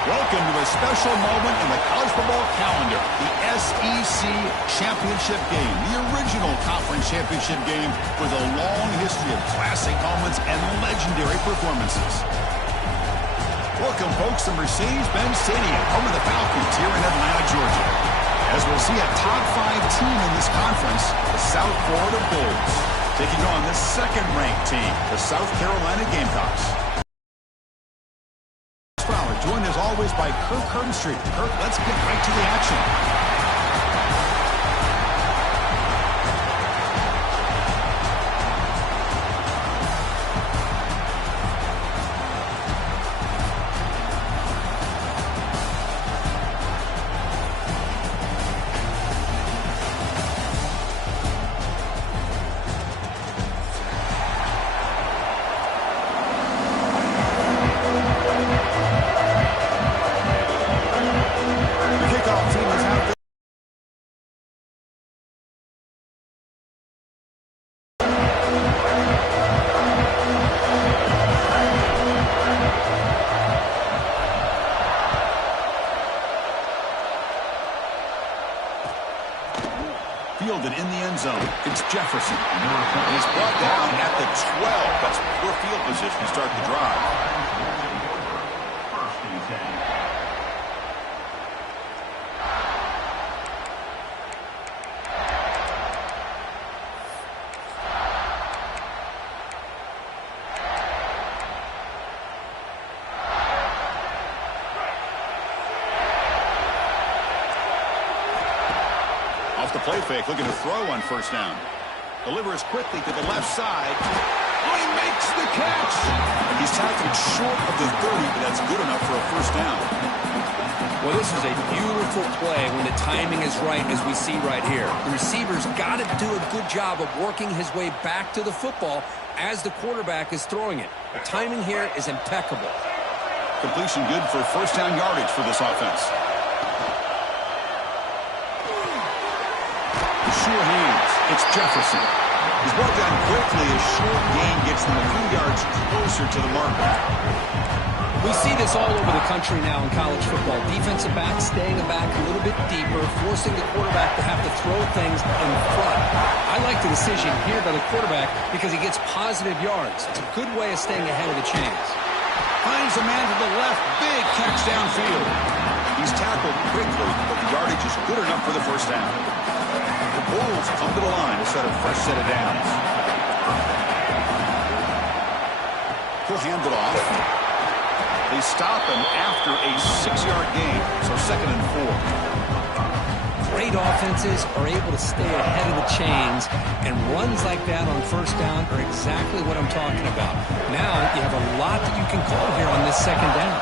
Welcome to a special moment in the college football calendar, the SEC Championship Game, the original conference championship game with a long history of classic moments and legendary performances. Welcome, folks, to Mercedes-Benz Stadium, home of the Falcons here in Atlanta, Georgia. As we'll see a top 5 team in this conference, the South Florida Bulls, taking on the second-ranked team, the South Carolina Gamecocks. Joined as always by Kirk Herbstreit. Kirk, let's get right to the action. Fielded in the end zone. It's Jefferson. And he's brought down at the 12. That's poor field position to start the drive. Off the play fake, looking to throw on first down. Delivers quickly to the left side. Oh, he makes the catch! He's tackled short of the 30, but that's good enough for a first down. Well, this is a beautiful play when the timing is right, as we see right here. The receiver's got to do a good job of working his way back to the football as the quarterback is throwing it. The timing here is impeccable. Completion good for first down yardage for this offense. Sure hands. It's Jefferson. He's brought down quickly. A short gain gets them a few yards closer to the marker. We see this all over the country now in college football. Defensive backs staying back a little bit deeper, forcing the quarterback to have to throw things in front. I like the decision here by the quarterback because he gets positive yards. It's a good way of staying ahead of the chains. Finds a man to the left. Big catch downfield. He's tackled quickly, but the yardage is good enough for the first down. The Bulls come to the line to set a fresh set of downs. He'll hand it off. They stop him after a 6-yard gain, so 2nd and 4. Great offenses are able to stay ahead of the chains, and runs like that on first down are exactly what I'm talking about. Now you have a lot that you can call here on this 2nd down.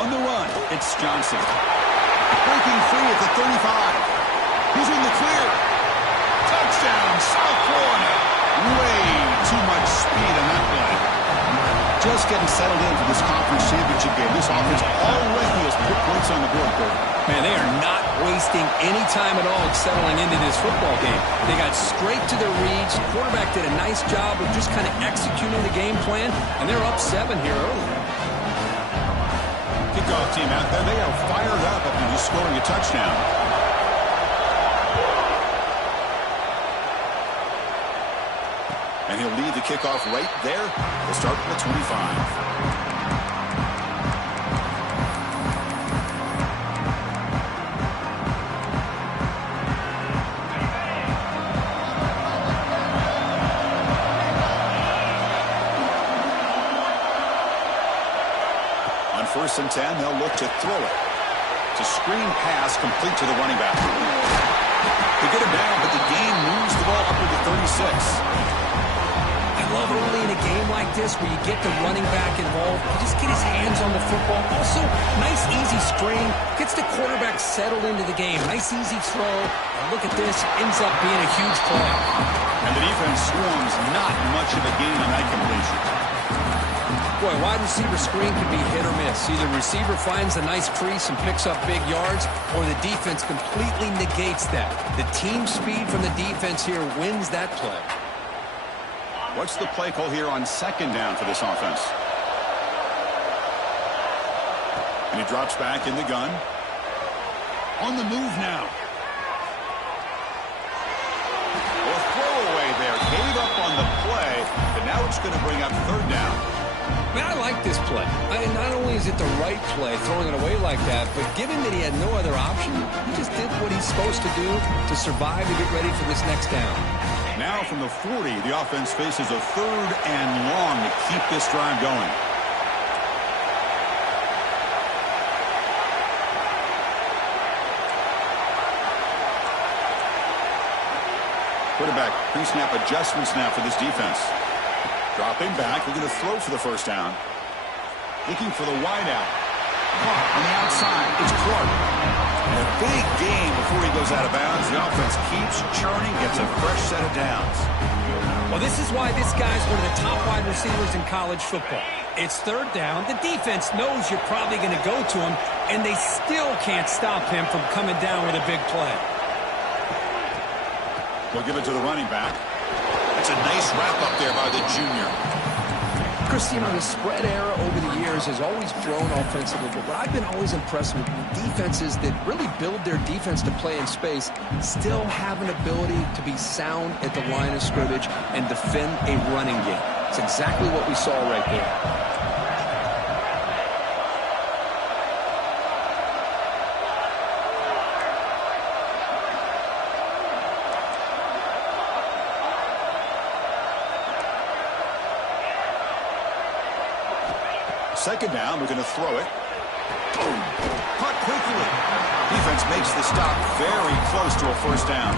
On the run, it's Johnson. Breaking free at the 35. He's in the clear. Touchdown, South Florida. Way too much speed on that play. Just getting settled in for this conference championship game. This offense already has put points on the board, Cody. Man, they are not wasting any time at all settling into this football game. They got straight to their reads. The quarterback did a nice job of just kind of executing the game plan, and they're up 7 here early. Kickoff team out there. They are fired up after just scoring a touchdown. And he'll lead the kickoff right there. We'll start from the 25. On 1st and 10, they'll look to throw it. It's a screen pass complete to the running back. They get him down, but the gain moves the ball up to the 36. I love early in a game like this where you get the running back involved. You just get his hands on the football. Also, nice easy screen. Gets the quarterback settled into the game. Nice easy throw. And look at this. Ends up being a huge play. And the defense swarms not much of a gain on that completion. Boy, wide receiver screen can be hit or miss. Either the receiver finds a nice crease and picks up big yards, or the defense completely negates that. The team speed from the defense here wins that play. What's the play call here on 2nd down for this offense? And he drops back in the gun. On the move now. Or throwaway there. Gave up on the play, but now it's going to bring up third down. Man, I like this play. Not only is it the right play, throwing it away like that, but given that he had no other option, he just did what he's supposed to do to survive and get ready for this next down. Now from the 40, the offense faces a third and long to keep this drive going. Quarterback pre-snap adjustments now for this defense. Dropping back, we're going to throw for the first down. Looking for the wideout. Caught on the outside, it's Clark. And a big gain before he goes out of bounds. The offense keeps churning, gets a fresh set of downs. Well, this is why this guy's one of the top wide receivers in college football. It's third down. The defense knows you're probably going to go to him, and they still can't stop him from coming down with a big play. We'll give it to the running back. That's a nice wrap up there by the junior. Chris, you know, the spread era over the years has always grown offensively, but what I've been always impressed with defenses that really build their defense to play in space still have an ability to be sound at the line of scrimmage and defend a running game. It's exactly what we saw right there. Second down, we're going to throw it. Boom. Caught quickly. Defense makes the stop very close to a first down.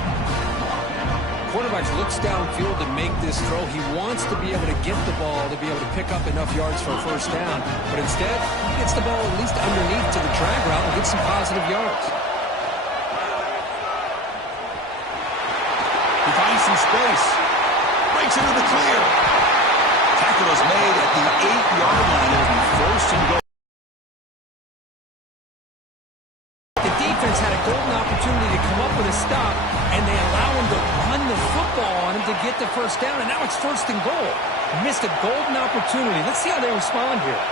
Quarterback looks downfield to make this throw. He wants to be able to get the ball to be able to pick up enough yards for a first down. But instead, he gets the ball at least underneath to the drag route and gets some positive yards. He finds some space. Breaks into the clear. Tackle is made at the 8-yard line. It'll be first and goal. The defense had a golden opportunity to come up with a stop, and they allow him to run the football on him to get the first down, and now it's first and goal. Missed a golden opportunity. Let's see how they respond here.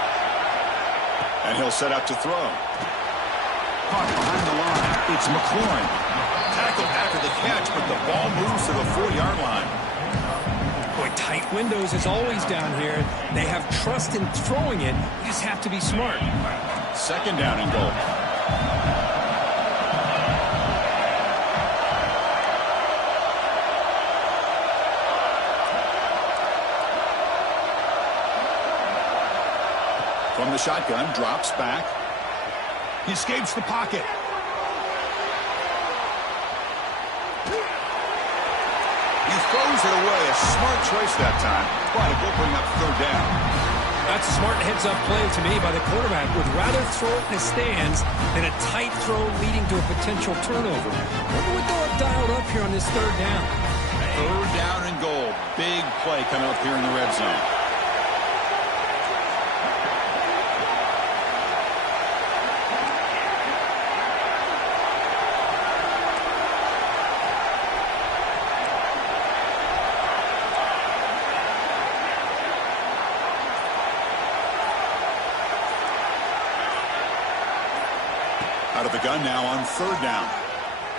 And he'll set up to throw. Caught behind the line. It's McLaurin. Tackle after the catch, but the ball moves to the 4-yard line. Boy, tight windows as always down here. They have trust in throwing it. You just have to be smart. Second down and goal. From the shotgun, drops back. He escapes the pocket. He throws it away. A smart choice that time. But it will bring up third down. That's a smart heads-up play to me by the quarterback. Would rather throw it in the stands than a tight throw leading to a potential turnover. Wonder what they'll have dialed up here on this third down. Third down and goal. Big play coming up here in the red zone. Out of the gun now on third down.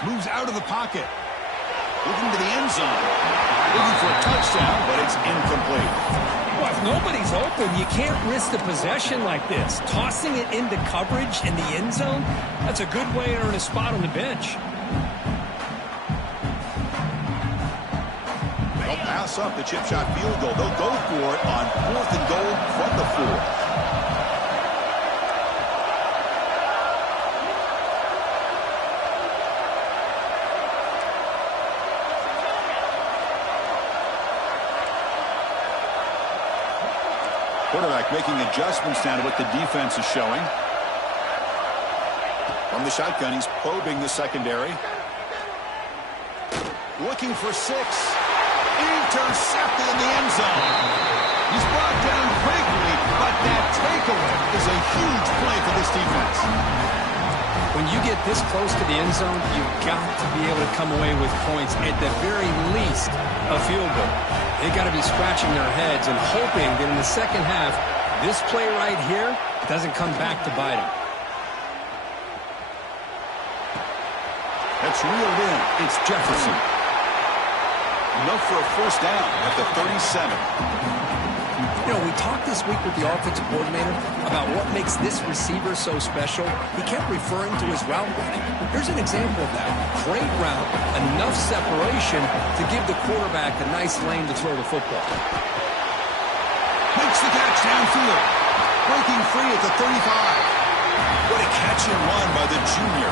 Moves out of the pocket. Looking to the end zone. Looking for a touchdown, but it's incomplete. Well, if nobody's open, you can't risk the possession like this. Tossing it into coverage in the end zone, that's a good way to earn a spot on the bench. They'll pass up the chip shot field goal. They'll go for it on fourth and goal from the 4. Quarterback making adjustments down to what the defense is showing. From the shotgun, he's probing the secondary. Looking for 6. Intercepted in the end zone. He's brought down quickly, but that takeaway is a huge play for this defense. When you get this close to the end zone, you've got to be able to come away with points, at the very least, a field goal. They've got to be scratching their heads and hoping that in the second half, this play right here doesn't come back to bite them. That's reeled in. It's Jefferson. Enough for a first down at the 37. You know, we talked this week with the offensive coordinator about what makes this receiver so special. He kept referring to his route running. Here's an example of that. Great route, enough separation to give the quarterback a nice lane to throw the football. Makes the catch downfield. Breaking free at the 35. What a catch and run by the junior.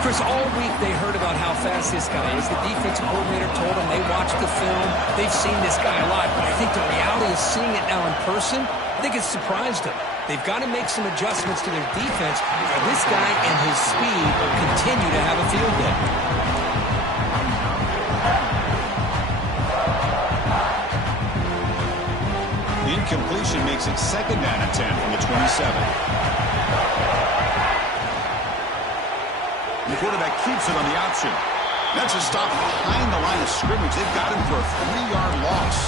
Chris, all week they heard about how fast this guy is. The defensive coordinator told them they watched the film. They've seen this guy a lot. But I think the reality of seeing it now in person, I think it's surprised them. They've got to make some adjustments to their defense. This guy and his speed continue to have a field day. The incompletion makes it second down and 10 from the 27. The quarterback keeps it on the option. That's a stop behind the line of scrimmage. They've got him for a 3-yard loss.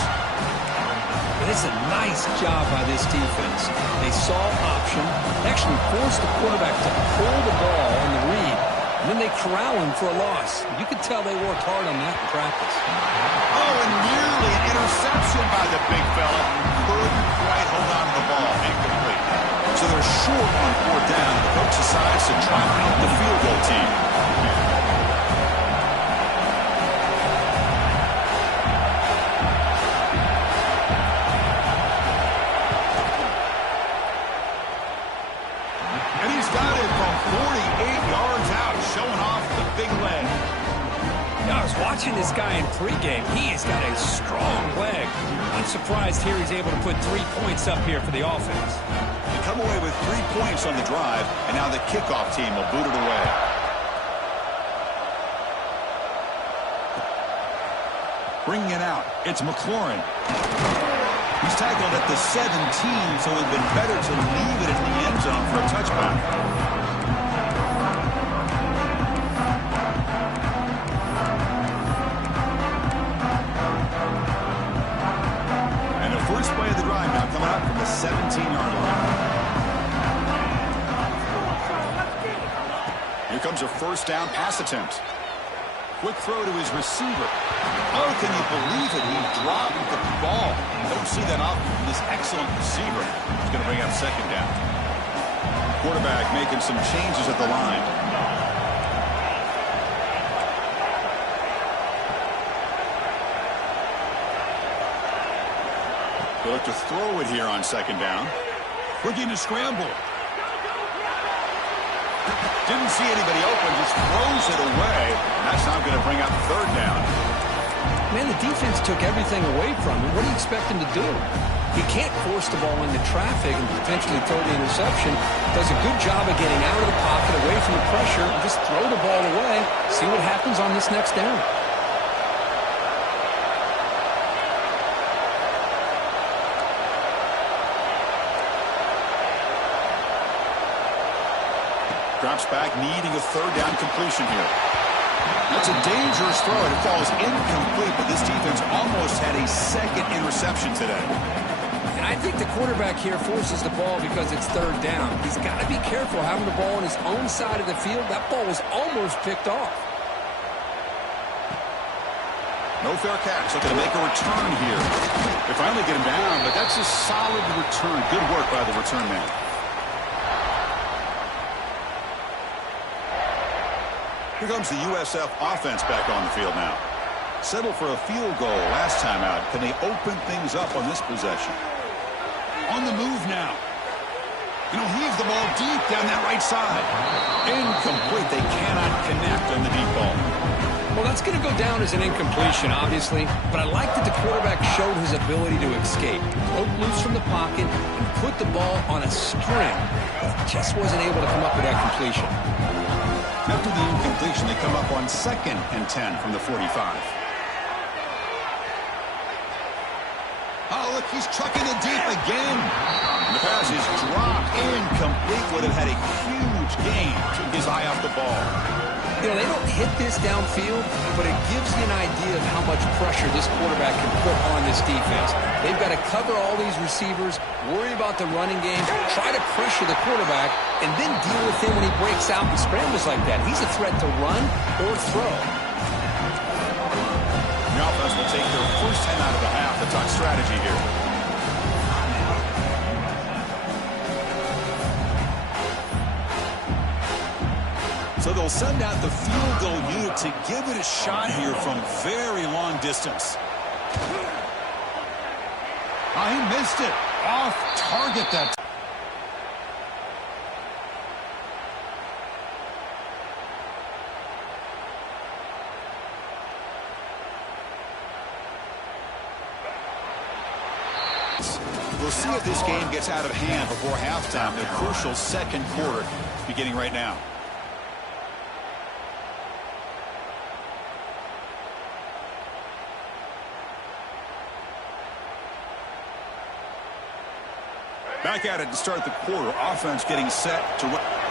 But it's a nice job by this defense. They saw option, actually forced the quarterback to pull the ball on the read, and then they corral him for a loss. You could tell they worked hard on that in practice. Oh, and nearly an interception by the big fella. Couldn't quite hold on to the ball. Incomplete. So they're short on 4th down. The coach decides to try out the field goal team. And he's got it from 48 yards out, showing off the big leg. Yeah, I was watching this guy in pregame. He has got a strong leg. I'm surprised here he's able to put 3 points up here for the offense. Come away with 3 points on the drive, and now the kickoff team will boot it away. Bringing it out, it's McLaurin. He's tackled at the 17, so it would have been better to leave it in the end zone for a touchback. And the first play of the drive now coming up from the 17-yard line. Here comes a first down pass attempt. Quick throw to his receiver. Oh, can you believe it? He dropped the ball. Don't see that often from this excellent receiver. He's going to bring up second down. Quarterback making some changes at the line. They look to throw it here on second down. Looking to scramble. Didn't see anybody open, just throws it away. And that's not going to bring up third down. Man, the defense took everything away from him. What do you expect him to do? He can't force the ball into traffic and potentially throw the interception. Does a good job of getting out of the pocket, away from the pressure, and just throw the ball away. See what happens on this next down. Drops back, needing a third down completion here. That's a dangerous throw. It falls incomplete, but this defense almost had a second interception today. And I think the quarterback here forces the ball because it's third down. He's got to be careful having the ball on his own side of the field. That ball was almost picked off. No fair catch. Looking to make a return here. They finally get him down, but that's a solid return. Good work by the return man. Here comes the USF offense back on the field now. Settled for a field goal last time out. Can they open things up on this possession? On the move now. Heave the ball deep down that right side. Incomplete. They cannot connect on the deep ball. Well, that's going to go down as an incompletion, obviously. But I like that the quarterback showed his ability to escape. Broke loose from the pocket and put the ball on a string. Just wasn't able to come up with that completion. After the incompletion, they come up on 2nd and 10 from the 45. Oh, look, he's chucking it deep again. And the pass is dropped incomplete. Would have had a huge gain. Took his eye off the ball. You know, they don't hit this downfield, but it gives you an idea of how much pressure this quarterback can put on this defense. They've got to cover all these receivers, worry about the running game, try to pressure the quarterback, and then deal with him when he breaks out and scrambles like that. He's a threat to run or throw. The offense will take their first 10 out of the half to talk strategy here. So they'll send out the field goal unit to give it a shot here from very long distance. Oh, he missed it. Off target that time. We'll see if this game gets out of hand before halftime. The crucial second quarter beginning right now. Back at it to start the quarter. Offense getting set to run.